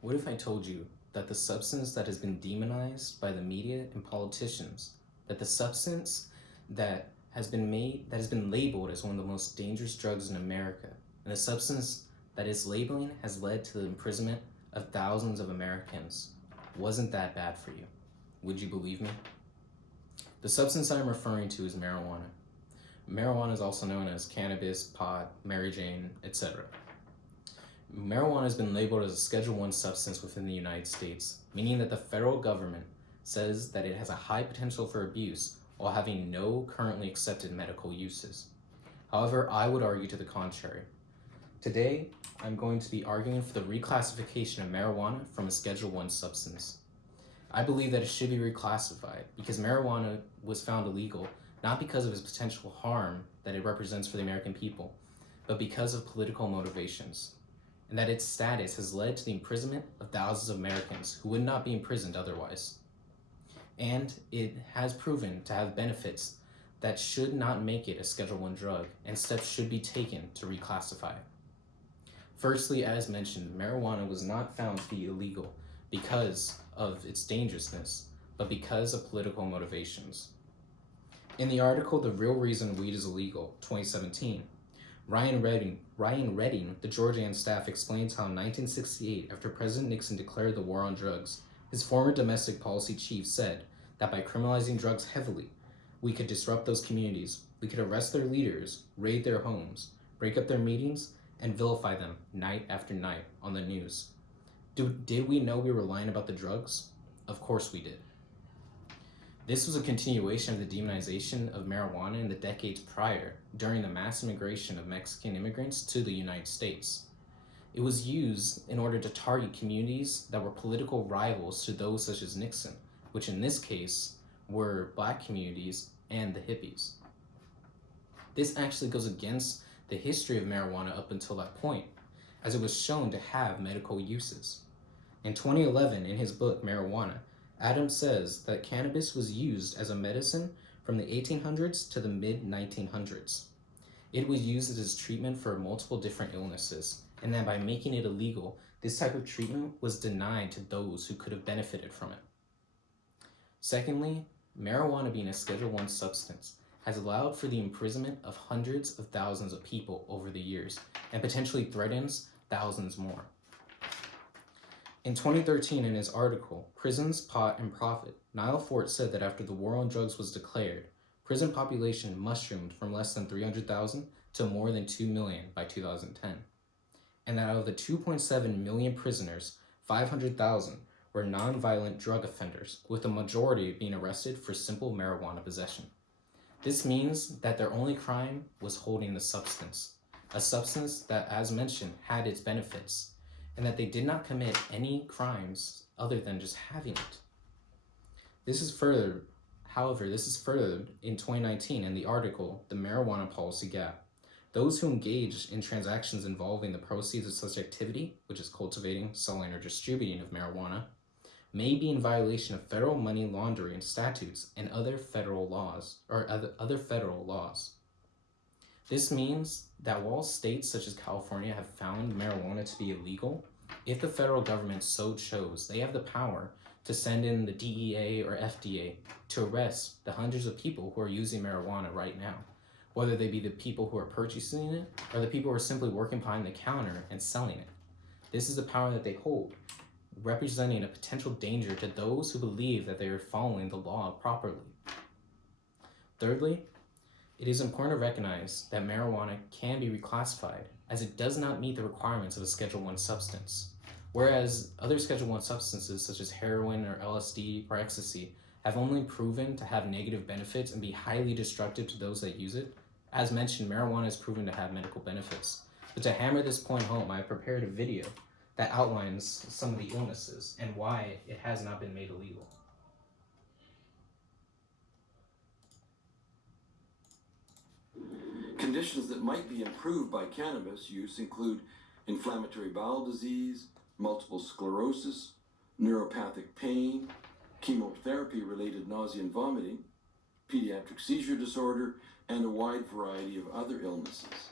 What if I told you that the substance that has been demonized by the media and politicians, that the substance that has been labeled as one of the most dangerous drugs in America, and the substance that its labeling has led to the imprisonment of thousands of Americans, wasn't that bad for you? Would you believe me? The substance I'm referring to is marijuana. Marijuana is also known as cannabis, pot, Mary Jane, etc. Marijuana has been labeled as a Schedule I substance within the United States, meaning that the federal government says that it has a high potential for abuse while having no currently accepted medical uses. However, I would argue to the contrary. Today, I'm going to be arguing for the reclassification of marijuana from a Schedule I substance. I believe that it should be reclassified because marijuana was found illegal not because of its potential harm that it represents for the American people, but because of political motivations, and that its status has led to the imprisonment of thousands of Americans who would not be imprisoned otherwise. And it has proven to have benefits that should not make it a Schedule I drug, and steps should be taken to reclassify it. Firstly, as mentioned, marijuana was not found to be illegal because of its dangerousness, but because of political motivations. In the article, The Real Reason Weed is Illegal, 2017, Ryan Redding, the Georgian staff, explains how in 1968, after President Nixon declared the war on drugs, his former domestic policy chief said that by criminalizing drugs heavily, we could disrupt those communities, we could arrest their leaders, raid their homes, break up their meetings, and vilify them night after night on the news. Did we know we were lying about the drugs? Of course we did. This was a continuation of the demonization of marijuana in the decades prior, during the mass immigration of Mexican immigrants to the United States. It was used in order to target communities that were political rivals to those such as Nixon, which in this case were Black communities and the hippies. This actually goes against the history of marijuana up until that point, as it was shown to have medical uses. In 2011, in his book Marijuana, Adams says that cannabis was used as a medicine from the 1800s to the mid-1900s. It was used as treatment for multiple different illnesses, and that by making it illegal, this type of treatment was denied to those who could have benefited from it. Secondly, marijuana being a Schedule I substance has allowed for the imprisonment of hundreds of thousands of people over the years, and potentially threatens thousands more. In 2013, in his article, Prisons, Pot, and Profit, Niall Fort said that after the war on drugs was declared, prison population mushroomed from less than 300,000 to more than 2 million by 2010. And that out of the 2.7 million prisoners, 500,000 were nonviolent drug offenders, with the majority being arrested for simple marijuana possession. This means that their only crime was holding the substance, a substance that, as mentioned, had its benefits, and that they did not commit any crimes other than just having it. This is furthered in 2019 in the article, The Marijuana Policy Gap. Those who engage in transactions involving the proceeds of such activity, which is cultivating, selling, or distributing of marijuana, may be in violation of federal money laundering statutes and other federal laws. This means that while states such as California have found marijuana to be illegal, if the federal government so chose, they have the power to send in the DEA or FDA to arrest the hundreds of people who are using marijuana right now, whether they be the people who are purchasing it or the people who are simply working behind the counter and selling it. This is the power that they hold, representing a potential danger to those who believe that they are following the law properly. Thirdly, it is important to recognize that marijuana can be reclassified, as it does not meet the requirements of a Schedule I substance, whereas other Schedule I substances such as heroin or LSD or ecstasy have only proven to have negative benefits and be highly destructive to those that use it. As mentioned, marijuana is proven to have medical benefits. But to hammer this point home, I have prepared a video that outlines some of the illnesses and why it has not been made illegal. Conditions that might be improved by cannabis use include inflammatory bowel disease, multiple sclerosis, neuropathic pain, chemotherapy-related nausea and vomiting, pediatric seizure disorder, and a wide variety of other illnesses.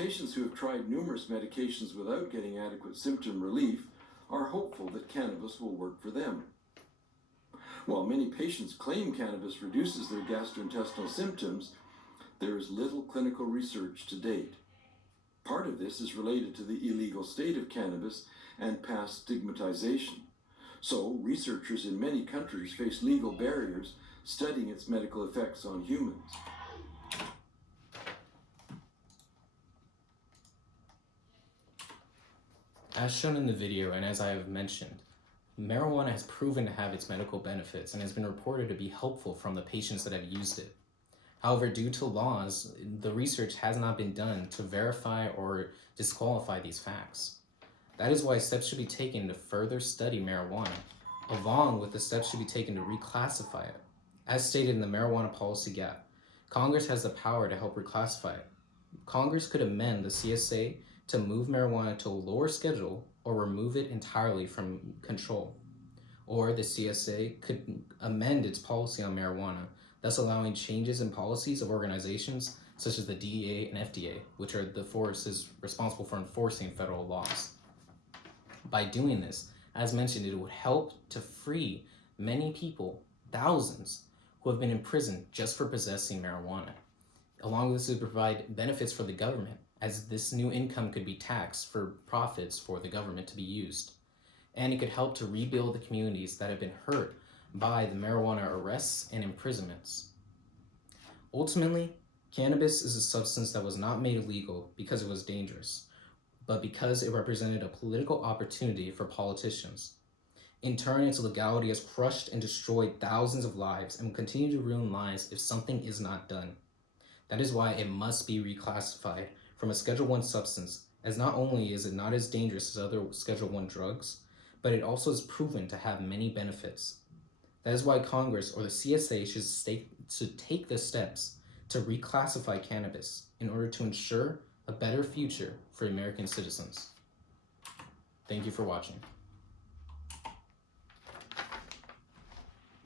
Patients who have tried numerous medications without getting adequate symptom relief are hopeful that cannabis will work for them. While many patients claim cannabis reduces their gastrointestinal symptoms, there is little clinical research to date. Part of this is related to the illegal state of cannabis and past stigmatization. So, researchers in many countries face legal barriers studying its medical effects on humans. As shown in the video and as I have mentioned, marijuana has proven to have its medical benefits and has been reported to be helpful from the patients that have used it. However, due to laws, the research has not been done to verify or disqualify these facts. That is why steps should be taken to further study marijuana, along with the steps should be taken to reclassify it. As stated in the Marijuana Policy Gap, Congress has the power to help reclassify it. Congress could amend the CSA to move marijuana to a lower schedule or remove it entirely from control. Or the CSA could amend its policy on marijuana, thus allowing changes in policies of organizations such as the DEA and FDA, which are the forces responsible for enforcing federal laws. By doing this, as mentioned, it would help to free many people, thousands, who have been imprisoned just for possessing marijuana. Along with this, it would provide benefits for the government, as this new income could be taxed for profits for the government to be used. And it could help to rebuild the communities that have been hurt by the marijuana arrests and imprisonments. Ultimately, cannabis is a substance that was not made illegal because it was dangerous, but because it represented a political opportunity for politicians. In turn, its legality has crushed and destroyed thousands of lives and will continue to ruin lives if something is not done. That is why it must be reclassified from a Schedule I substance, as not only is it not as dangerous as other Schedule I drugs, but it also is proven to have many benefits. That is why Congress or the CSA should take the steps to reclassify cannabis in order to ensure a better future for American citizens. Thank you for watching.